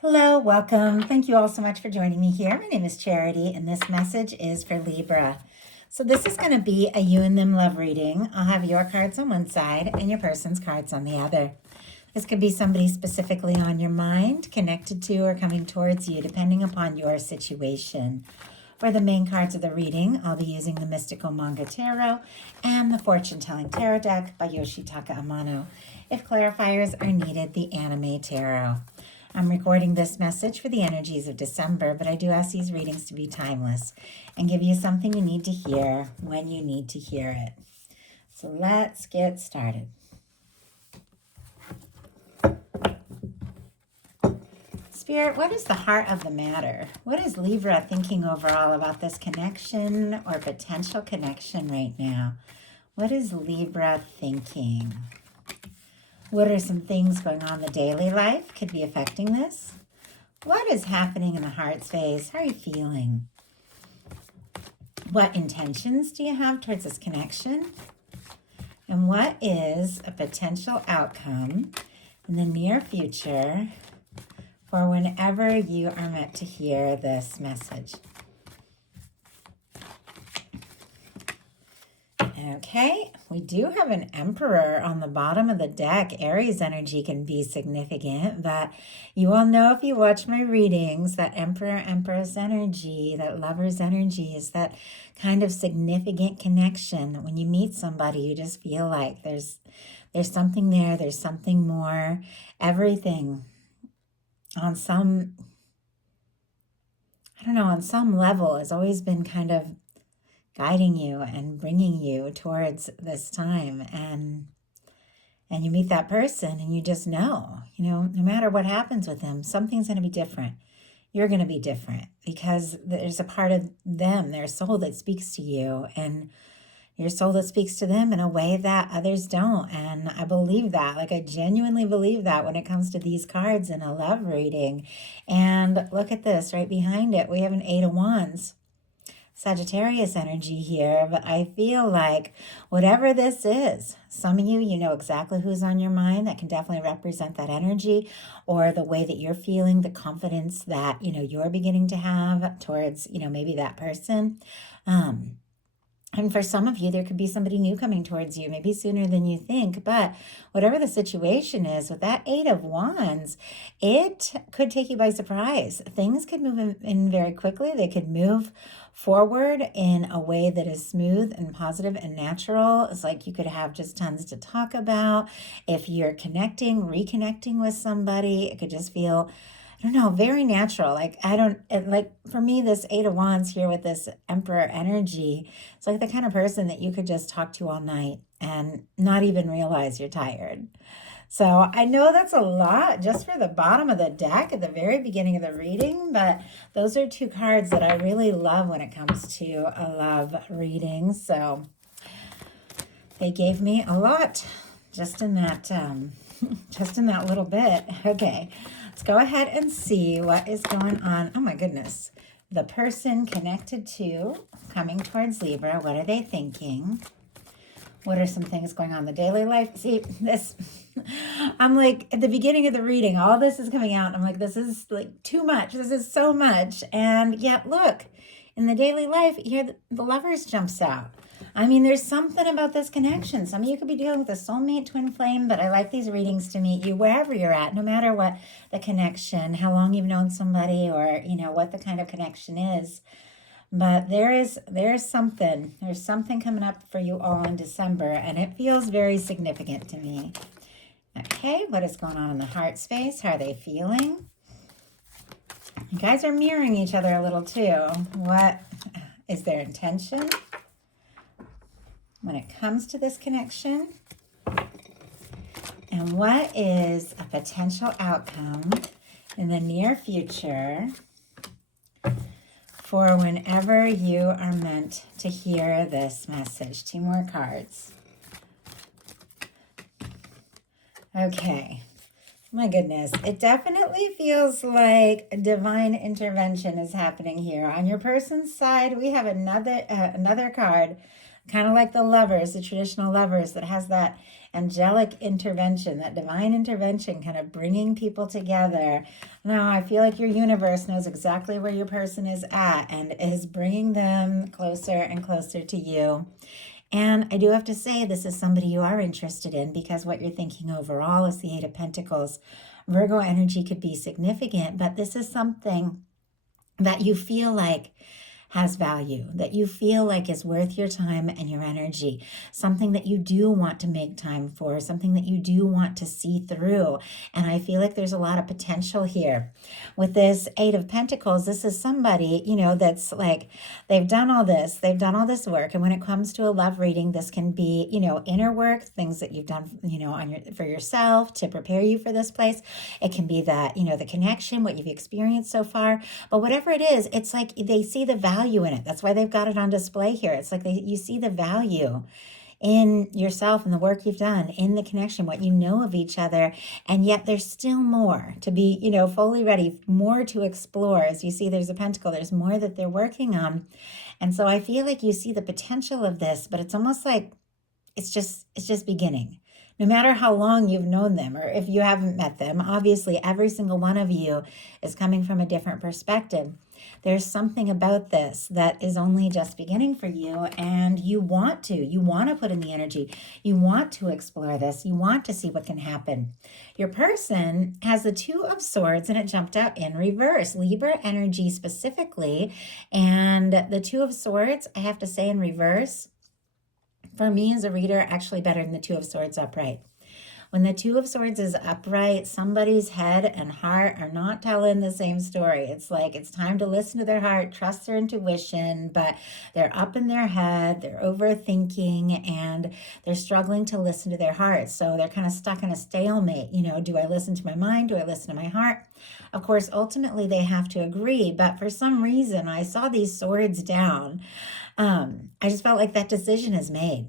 Hello, welcome. Thank you all so much for joining me here. My name is Charity, and this message is for Libra. So, this is going to be a you and them love reading. I'll have your cards on one side and your person's cards on the other. This could be somebody specifically on your mind, connected to, or coming towards you, depending upon your situation. For the main cards of the reading, I'll be using the Mystical Manga Tarot and the Fortune Telling Tarot deck by Yoshitaka Amano. If clarifiers are needed, the Anime Tarot. I'm recording this message for the energies of December, but I do ask these readings to be timeless and give you something you need to hear when you need to hear it. So let's get started. Spirit, what is the heart of the matter? What is Libra thinking overall about this connection or potential connection right now? What is Libra thinking? What are some things going on in the daily life could be affecting this? What is happening in the heart space? How are you feeling? What intentions do you have towards this connection? And what is a potential outcome in the near future for whenever you are meant to hear this message? Okay, we do have an Emperor on the bottom of the deck. Aries energy can be significant, but you all know if you watch my readings that Emperor, Empress energy, that Lover's energy is that kind of significant connection. When you meet somebody, you just feel like there's something there, there's something more. Everything on some, on some level has always been kind of guiding you and bringing you towards this time, and you meet that person and you just know, no matter what happens with them, something's going to be different. You're going to be different because there's a part of them, their soul, that speaks to you, and your soul that speaks to them in a way that others don't. And I believe that, like I genuinely believe that when it comes to these cards in a love reading. And look at this right behind it, we have an Eight of Wands. Sagittarius energy here, but I feel like whatever this is, some of you, you know exactly who's on your mind. That can definitely represent that energy, or the way that you're feeling, the confidence that, you're beginning to have towards, maybe that person. And for some of you, there could be somebody new coming towards you, maybe sooner than you think. But whatever the situation is, with that Eight of Wands, it could take you by surprise. Things could move in very quickly. They could move forward in a way that is smooth and positive and natural. It's like you could have just tons to talk about. If you're reconnecting with somebody, it could just feel, very natural. Like for me, this Eight of Wands here with this Emperor energy, it's like the kind of person that you could just talk to all night and not even realize you're tired. So I know that's a lot just for the bottom of the deck at the very beginning of the reading, but those are two cards that I really love when it comes to a love reading. So they gave me a lot just in that little bit. Okay, let's go ahead and see what is going on. Oh my goodness. The person connected to, coming towards Libra, what are they thinking? What are some things going on in the daily life? See, this, I'm like, at the beginning of the reading, all this is coming out. And I'm like, this is like too much. This is so much. And yet, look, in the daily life, here the Lovers jumps out. I mean, there's something about this connection. Some of you could be dealing with a soulmate, twin flame, but I like these readings to meet you wherever you're at, no matter what the connection, how long you've known somebody, or, what the kind of connection is. But there's something coming up for you all in December, and it feels very significant to me. Okay, what is going on in the heart space? How are they feeling? You guys are mirroring each other a little too. What is their intention when it comes to this connection? And what is a potential outcome in the near future for whenever you are meant to hear this message? Two more cards. Okay. My goodness. It definitely feels like divine intervention is happening here. On your person's side, we have another card, kind of like the lovers, the traditional lovers, that has that angelic intervention, that divine intervention, kind of bringing people together. Now, I feel like your universe knows exactly where your person is at and is bringing them closer and closer to you. And I do have to say, this is somebody you are interested in, because what you're thinking overall is the Eight of Pentacles. Virgo energy could be significant, but this is something that you feel like has value, that you feel like is worth your time and your energy, something that you do want to make time for, something that you do want to see through. And I feel like there's a lot of potential here. With this Eight of Pentacles, this is somebody, that's like, they've done all this work. And when it comes to a love reading, this can be, inner work, things that you've done, for yourself to prepare you for this place. It can be that, the connection, what you've experienced so far. But whatever it is, it's like they see the value in it. That's why they've got it on display here. It's like you see the value in yourself and the work you've done, in the connection, what you know of each other, and yet there's still more to be, fully ready, more to explore. As you see, there's a pentacle, there's more that they're working on. And so I feel like you see the potential of this, but it's almost like it's just beginning. No matter how long you've known them, or if you haven't met them, obviously every single one of you is coming from a different perspective. There's something about this that is only just beginning for you, and you want to put in the energy. You want to explore this. You want to see what can happen. Your person has the Two of Swords, and it jumped out in reverse, Libra energy specifically. And the Two of Swords, I have to say, in reverse, for me as a reader, actually better than the Two of Swords upright. When the Two of Swords is upright, somebody's head and heart are not telling the same story. It's like it's time to listen to their heart, trust their intuition, but they're up in their head, they're overthinking, and they're struggling to listen to their heart. So they're kind of stuck in a stalemate. Do I listen to my mind? Do I listen to my heart? Of course, ultimately they have to agree, but for some reason, I saw these swords down. I just felt like that decision is made.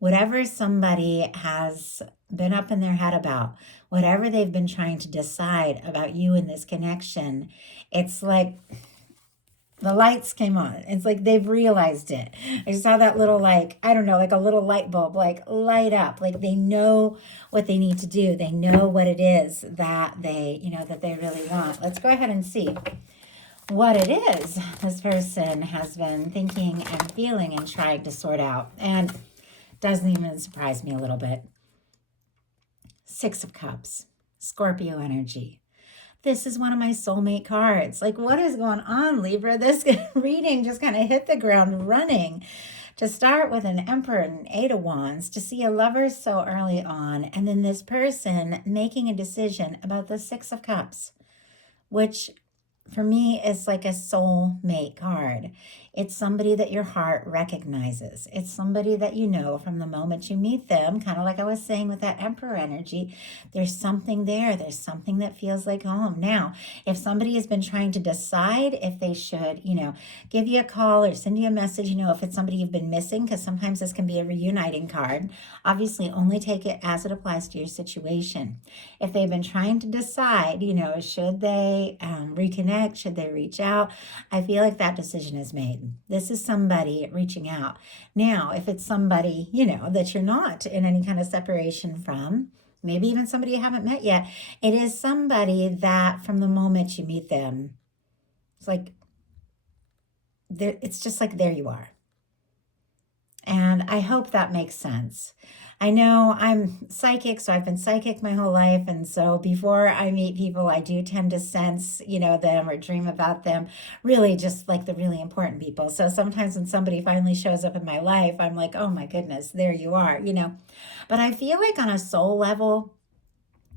Whatever somebody has been up in their head about, whatever they've been trying to decide about you in this connection, it's like the lights came on. It's like they've realized it. I saw that little, like a little light bulb, light up. Like they know what they need to do. They know what it is that they really want. Let's go ahead and see what it is this person has been thinking and feeling and trying to sort out. And doesn't even surprise me a little bit. Six of Cups, Scorpio energy. This is one of my soulmate cards. Like, what is going on, Libra? This reading just kind of hit the ground running. To start with an Emperor and an Eight of Wands, to see a lover so early on, and then this person making a decision about the Six of Cups, which for me is like a soulmate card. It's somebody that your heart recognizes. It's somebody that you know from the moment you meet them, kind of like I was saying with that Emperor energy. There's something there. There's something that feels like home. Now, if somebody has been trying to decide if they should, give you a call or send you a message, if it's somebody you've been missing, because sometimes this can be a reuniting card. Obviously, only take it as it applies to your situation. If they've been trying to decide, should they reconnect? Should they reach out? I feel like that decision is made. This is somebody reaching out. Now, if it's somebody, that you're not in any kind of separation from, maybe even somebody you haven't met yet, it is somebody that from the moment you meet them, it's just like there you are. And I hope that makes sense. I know I'm psychic, so I've been psychic my whole life. And so before I meet people, I do tend to sense, them or dream about them, really just like the really important people. So sometimes when somebody finally shows up in my life, I'm like, oh my goodness, there you are, But I feel like on a soul level,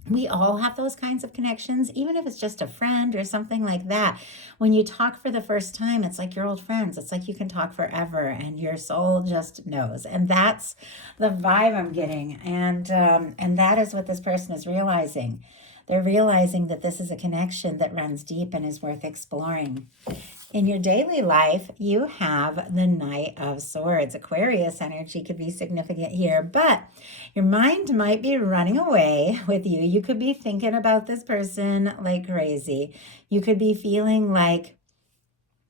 we all have those kinds of connections, even if it's just a friend or something like that. When you talk for the first time, it's like your old friends. It's like you can talk forever and your soul just knows. And that's the vibe I'm getting. And that is what this person is realizing. They're realizing that this is a connection that runs deep and is worth exploring. In your daily life, you have the Knight of Swords. Aquarius energy could be significant here, but your mind might be running away with you. You could be thinking about this person like crazy. You could be feeling like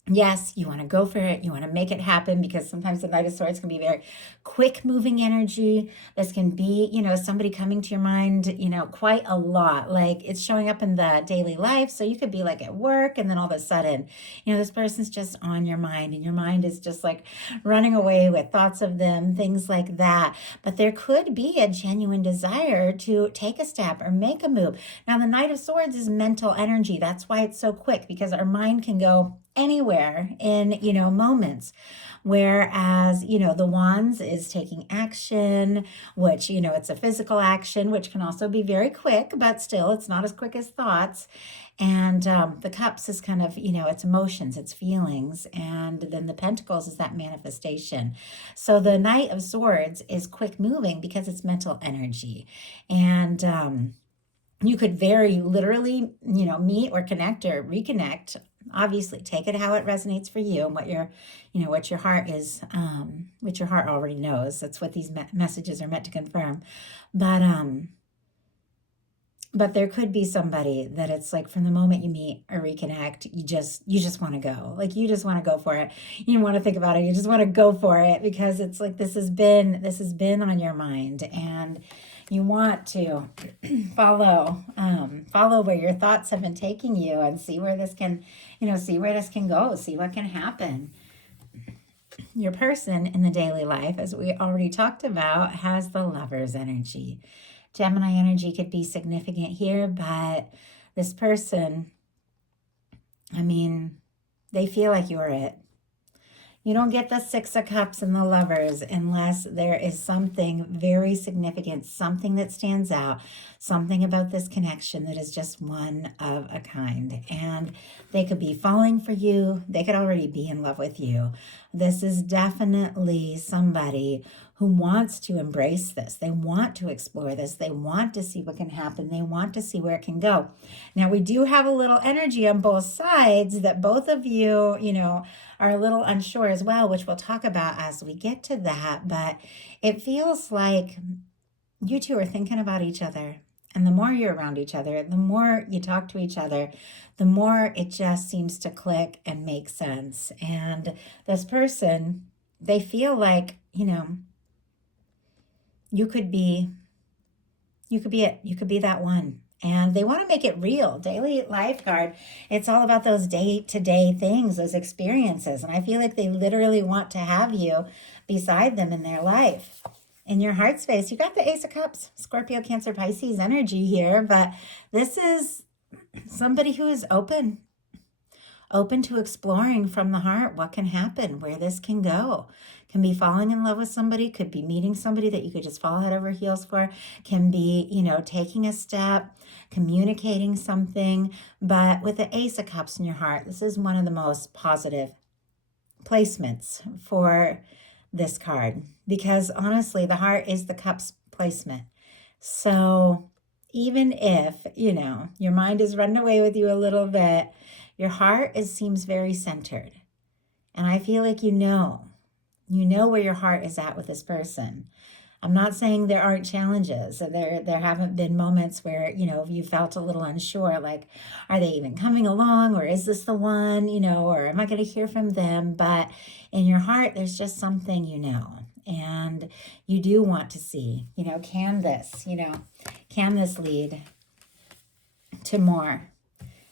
Yes, you want to go for it. You want to make it happen because sometimes the Knight of Swords can be very quick moving energy. This can be, somebody coming to your mind, quite a lot. Like it's showing up in the daily life. So you could be like at work and then all of a sudden, this person's just on your mind and your mind is just like running away with thoughts of them, things like that. But there could be a genuine desire to take a step or make a move. Now, the Knight of Swords is mental energy. That's why it's so quick because our mind can go anywhere in moments, whereas the wands is taking action, which it's a physical action, which can also be very quick, but still it's not as quick as thoughts. And the cups is kind of it's emotions, it's feelings, and then the pentacles is that manifestation. So the Knight of Swords is quick moving because it's mental energy. And you could very literally meet or connect or reconnect. Obviously take it how it resonates for you and what your heart is, what your heart already knows. That's what these messages are meant to confirm. But there could be somebody that it's like from the moment you meet or reconnect, you just want to go. Like you just want to go for it. You don't want to think about it. You just want to go for it because it's like this has been on your mind, and you want to follow where your thoughts have been taking you and see where this can go, see what can happen. Your person in the daily life, as we already talked about, has the Lover's energy. Gemini energy could be significant here, but this person, they feel like you're it. You don't get the Six of Cups and the Lovers unless there is something very significant, something that stands out, something about this connection that is just one of a kind. And they could be falling for you. They could already be in love with you. This is definitely somebody who wants to embrace this. They want to explore this. They want to see what can happen. They want to see where it can go. Now, we do have a little energy on both sides that both of you, are a little unsure as well, which we'll talk about as we get to that. But it feels like you two are thinking about each other. And the more you're around each other, the more you talk to each other, the more it just seems to click and make sense. And this person, they feel like, you could be it. You could be that one. And they want to make it real. Daily life card, it's all about those day-to-day things, those experiences. And I feel like they literally want to have you beside them in their life. In your heart space, you got the Ace of Cups, Scorpio, Cancer, Pisces energy here. But this is somebody who is open to exploring from the heart what can happen, where this can go. Can be falling in love with somebody, could be meeting somebody that you could just fall head over heels for, can be, taking a step, communicating something. But with the Ace of Cups in your heart, this is one of the most positive placements for this card, because honestly, the heart is the cups placement. So even if, your mind is running away with you a little bit, your heart seems very centered. And I feel like you know where your heart is at with this person. I'm not saying there aren't challenges. There haven't been moments where, you felt a little unsure, like, are they even coming along, or is this the one, or am I going to hear from them? But in your heart, there's just something, and you do want to see, can this lead to more?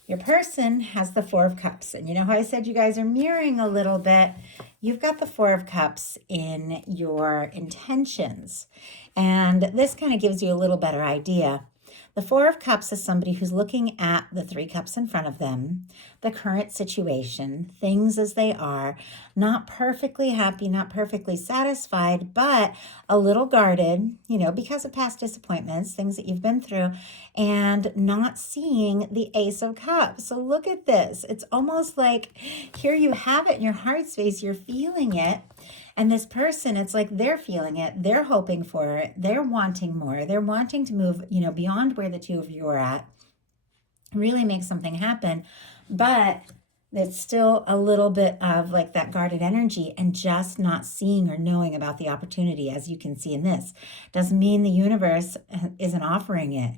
Your person has the Four of Cups. And you know how I said you guys are mirroring a little bit? You've got the Four of Cups in your intentions. And this kind of gives you a little better idea. The Four of Cups is somebody who's looking at the Three Cups in front of them, the current situation, things as they are, not perfectly happy, not perfectly satisfied, but a little guarded, because of past disappointments, things that you've been through, and not seeing the Ace of Cups. So look at this. It's almost like here you have it in your heart space, you're feeling it. And this person, it's like they're feeling it. They're hoping for it. They're wanting more. They're wanting to move, beyond where the two of you are at, really make something happen. But it's still a little bit of like that guarded energy and just not seeing or knowing about the opportunity, as you can see in this. Doesn't mean the universe isn't offering it.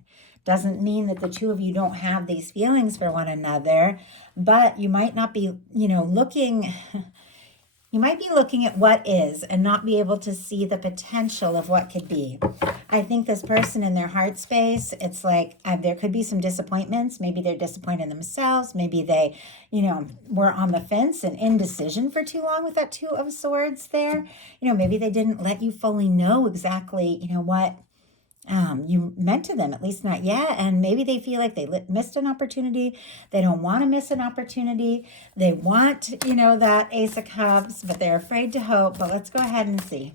Doesn't mean that the two of you don't have these feelings for one another, but you might not be, looking. You might be looking at what is and not be able to see the potential of what could be. I think this person in their heart space, it's like there could be some disappointments. Maybe they're disappointed in themselves. Maybe they, were on the fence and indecision for too long with that Two of Swords there. Maybe they didn't let you fully know exactly, what you meant to them, at least not yet. And maybe they feel like they missed an opportunity. They don't want to miss an opportunity. They want, that Ace of Cups, but they're afraid to hope. But let's go ahead and see.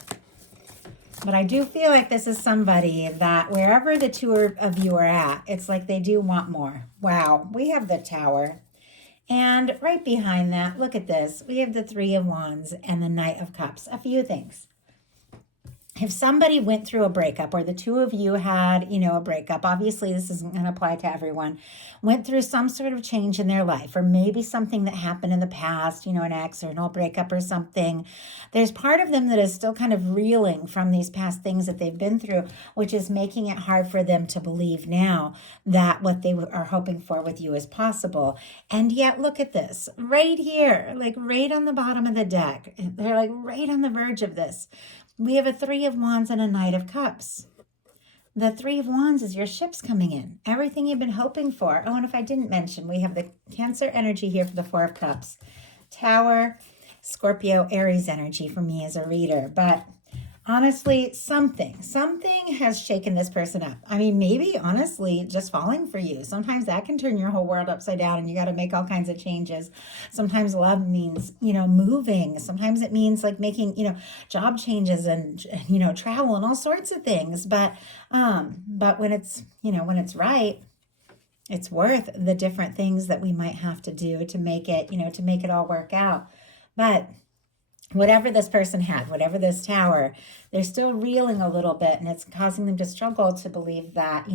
But I do feel like this is somebody that wherever the two of you are at, it's like they do want more. Wow, we have the Tower. And right behind that, look at this. We have the Three of Wands and the Knight of Cups. A few things. If somebody went through a breakup, or the two of you had, a breakup, obviously this isn't going to apply to everyone, went through some sort of change in their life, or maybe something that happened in the past, an ex or an old breakup or something, there's part of them that is still kind of reeling from these past things that they've been through, which is making it hard for them to believe now that what they are hoping for with you is possible. And yet, look at this, right here, like right on the bottom of the deck. They're like right on the verge of this. We have a Three of Wands and a Knight of Cups. The Three of Wands is your ships coming in. Everything you've been hoping for. Oh, and if I didn't mention, we have the Cancer energy here for the Four of Cups. Tower, Scorpio, Aries energy for me as a reader. But honestly, something has shaken this person up. I mean, maybe honestly just falling for you. Sometimes that can turn your whole world upside down and you got to make all kinds of changes. Sometimes love means, moving. Sometimes it means like making, job changes and, travel and all sorts of things. But when it's, when it's right, it's worth the different things that we might have to do to make it, to make it all work out. But whatever this person had, whatever this Tower, they're still reeling a little bit, and it's causing them to struggle to believe that,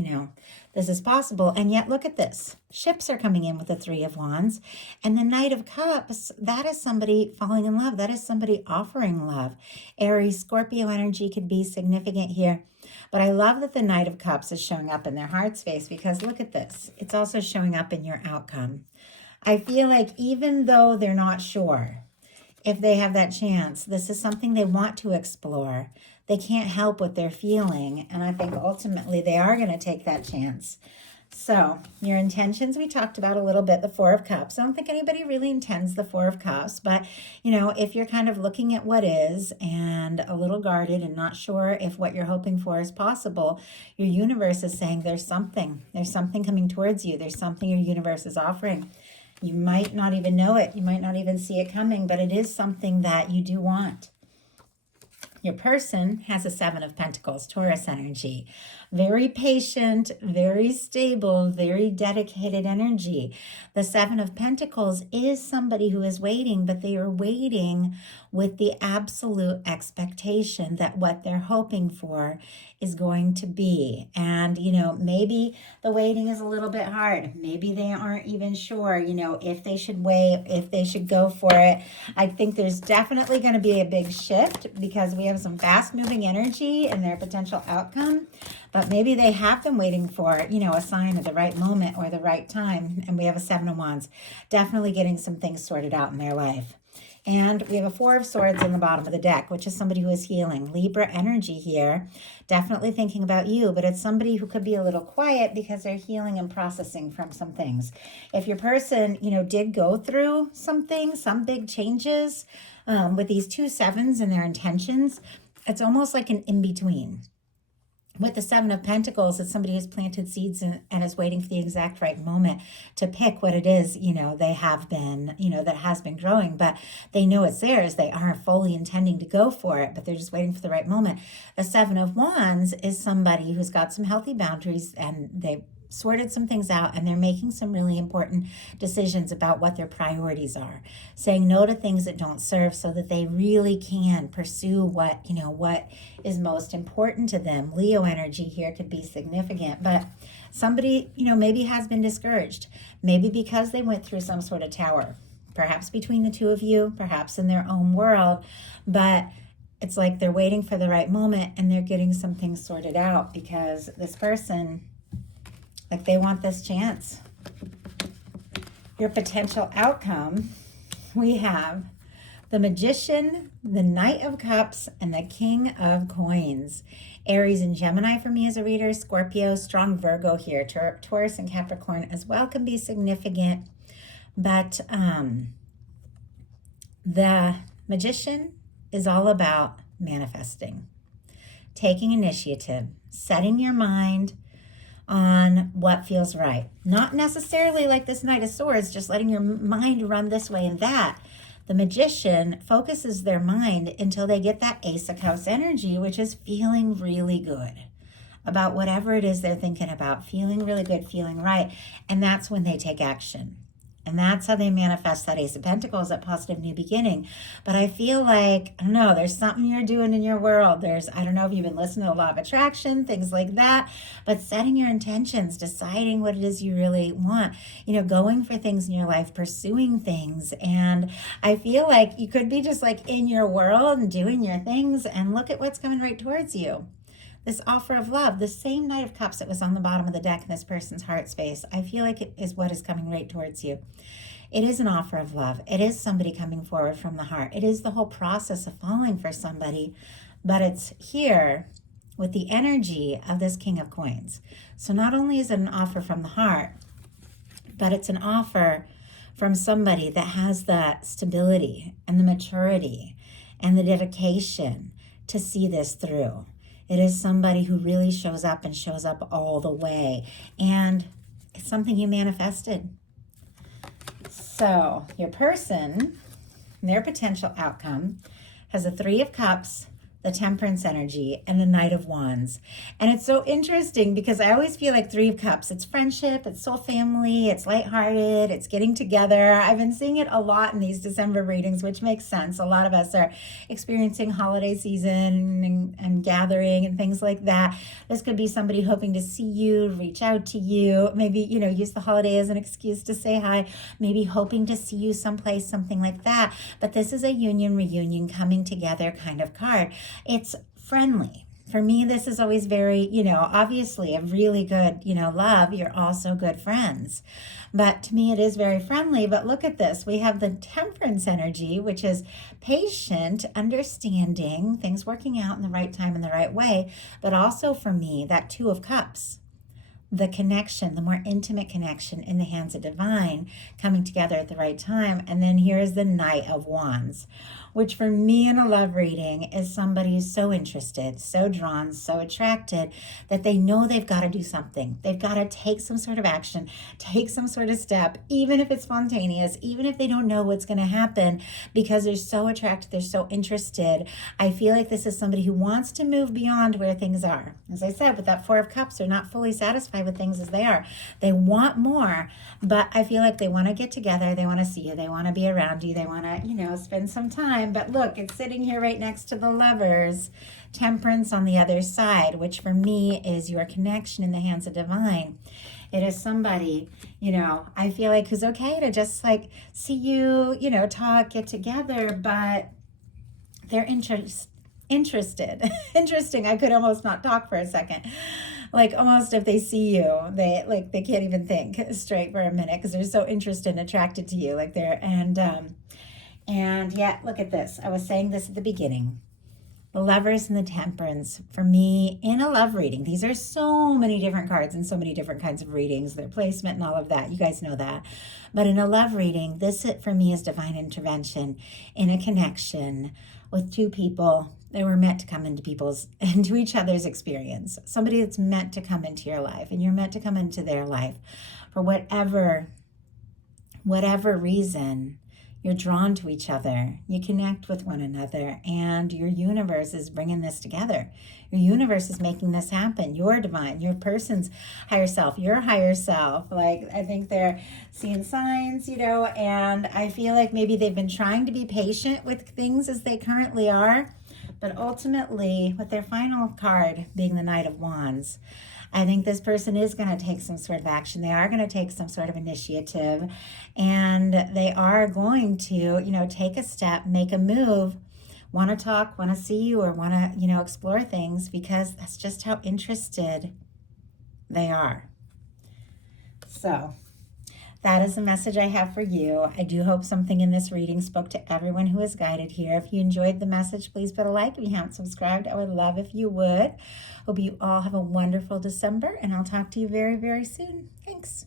this is possible. And yet, look at this. Ships are coming in with the Three of Wands. And the Knight of Cups, that is somebody falling in love. That is somebody offering love. Aries, Scorpio energy could be significant here. But I love that the Knight of Cups is showing up in their heart space, because look at this. It's also showing up in your outcome. I feel like even though they're not sure if they have that chance, this is something they want to explore. They can't help what they're feeling. And I think ultimately they are going to take that chance. So your intentions, we talked about a little bit, the Four of Cups. I don't think anybody really intends the Four of Cups, but if you're kind of looking at what is and a little guarded and not sure if what you're hoping for is possible, your universe is saying there's something coming towards you. There's something your universe is offering. You might not even know it. You might not even see it coming, but it is something that you do want. Your person has a Seven of Pentacles, Taurus energy. Very patient, very stable, very dedicated energy. The Seven of Pentacles is somebody who is waiting, but they are waiting with the absolute expectation that what they're hoping for is going to be. And, maybe the waiting is a little bit hard. Maybe they aren't even sure, if they should wait, if they should go for it. I think there's definitely going to be a big shift, because we have some fast moving energy in their potential outcome. But maybe they have been waiting for, a sign at the right moment or the right time. And we have a Seven of Wands, definitely getting some things sorted out in their life. And we have a Four of Swords in the bottom of the deck, which is somebody who is healing. Libra energy here, definitely thinking about you, but it's somebody who could be a little quiet because they're healing and processing from some things. If your person, did go through something, some big changes with these two sevens and their intentions, it's almost like an in-between. With the Seven of Pentacles, it's somebody who's planted seeds and is waiting for the exact right moment to pick what it is, they have been, that has been growing, but they know it's theirs. They aren't fully intending to go for it, but they're just waiting for the right moment. The Seven of Wands is somebody who's got some healthy boundaries, and they sorted some things out, and they're making some really important decisions about what their priorities are, saying no to things that don't serve, so that they really can pursue what is most important to them. Leo energy here could be significant, but somebody maybe has been discouraged, maybe because they went through some sort of tower, perhaps between the two of you, perhaps in their own world, but it's like they're waiting for the right moment, and they're getting some things sorted out, because this person Like they want this chance. Your potential outcome, we have the Magician, the Knight of Cups, and the King of Coins. Aries and Gemini for me as a reader. Scorpio, strong Virgo here. Taurus and Capricorn as well can be significant. But the Magician is all about manifesting, taking initiative, setting your mind on what feels right. Not necessarily like this Knight of Swords, just letting your mind run this way and that. The Magician focuses their mind until they get that Ace of Cups energy, which is feeling really good about whatever it is they're thinking about, feeling really good, feeling right. And that's when they take action. And that's how they manifest that Ace of Pentacles, that positive new beginning. But I feel like, I don't know, there's something you're doing in your world. I don't know if you've been listening to the Law of Attraction, things like that, but setting your intentions, deciding what it is you really want, going for things in your life, pursuing things. And I feel like you could be just like in your world and doing your things, and look at what's coming right towards you. This offer of love, the same Knight of Cups that was on the bottom of the deck in this person's heart space, I feel like it is what is coming right towards you. It is an offer of love. It is somebody coming forward from the heart. It is the whole process of falling for somebody, but it's here with the energy of this King of Coins. So not only is it an offer from the heart, but it's an offer from somebody that has the stability and the maturity and the dedication to see this through. It is somebody who really shows up and shows up all the way. And it's something you manifested. So your person, their potential outcome, has a Three of Cups, the Temperance energy, and the Knight of Wands. And it's so interesting because I always feel like Three of Cups, it's friendship, it's soul family, it's lighthearted, it's getting together. I've been seeing it a lot in these December readings, which makes sense. A lot of us are experiencing holiday season and gathering and things like that. This could be somebody hoping to see you, reach out to you, maybe, use the holiday as an excuse to say hi, maybe hoping to see you someplace, something like that. But this is a union, reunion, coming together kind of card. It's friendly. For me, this is always very, obviously a really good, love. You're also good friends. But to me, it is very friendly. But look at this. We have the Temperance energy, which is patient, understanding, things working out in the right time, in the right way. But also for me, that Two of Cups, the connection, the more intimate connection in the hands of divine, coming together at the right time. And then here's the Knight of Wands, which for me in a love reading is somebody who's so interested, so drawn, so attracted that they know they've got to do something. They've got to take some sort of action, take some sort of step, even if it's spontaneous, even if they don't know what's going to happen, because they're so attracted, they're so interested. I feel like this is somebody who wants to move beyond where things are. As I said, with that Four of Cups, they're not fully satisfied with things as they are. They want more, but I feel like they want to get together, they want to see you, they want to be around you, they want to, spend some time. But look, it's sitting here right next to the Lovers, Temperance on the other side, which for me is your connection in the hands of divine. It is somebody, I feel like who's okay to just like see you, talk, get together, but they're interested. Interesting. I could almost not talk for a second. Like almost if they see you, they can't even think straight for a minute because they're so interested and attracted to you. Like they're, and yeah, look at this. I was saying this at the beginning. The Lovers and the Temperance, for me, in a love reading, these are so many different cards and so many different kinds of readings, their placement and all of that. You guys know that. But in a love reading, this for me is divine intervention in a connection with two people that were meant to come into each other's experience. Somebody that's meant to come into your life, and you're meant to come into their life for whatever reason. You're drawn to each other, you connect with one another, and your universe is bringing this together. Your universe is making this happen. Your divine, your person's higher self, your higher self. Like, I think they're seeing signs, and I feel like maybe they've been trying to be patient with things as they currently are, but ultimately, with their final card being the Knight of Wands, I think this person is going to take some sort of action. They are going to take some sort of initiative, and they are going to, take a step, make a move, want to talk, want to see you, or want to, explore things, because that's just how interested they are. So that is the message I have for you. I do hope something in this reading spoke to everyone who is guided here. If you enjoyed the message, please put a like. If you haven't subscribed, I would love if you would. Hope you all have a wonderful December, and I'll talk to you very, very soon. Thanks.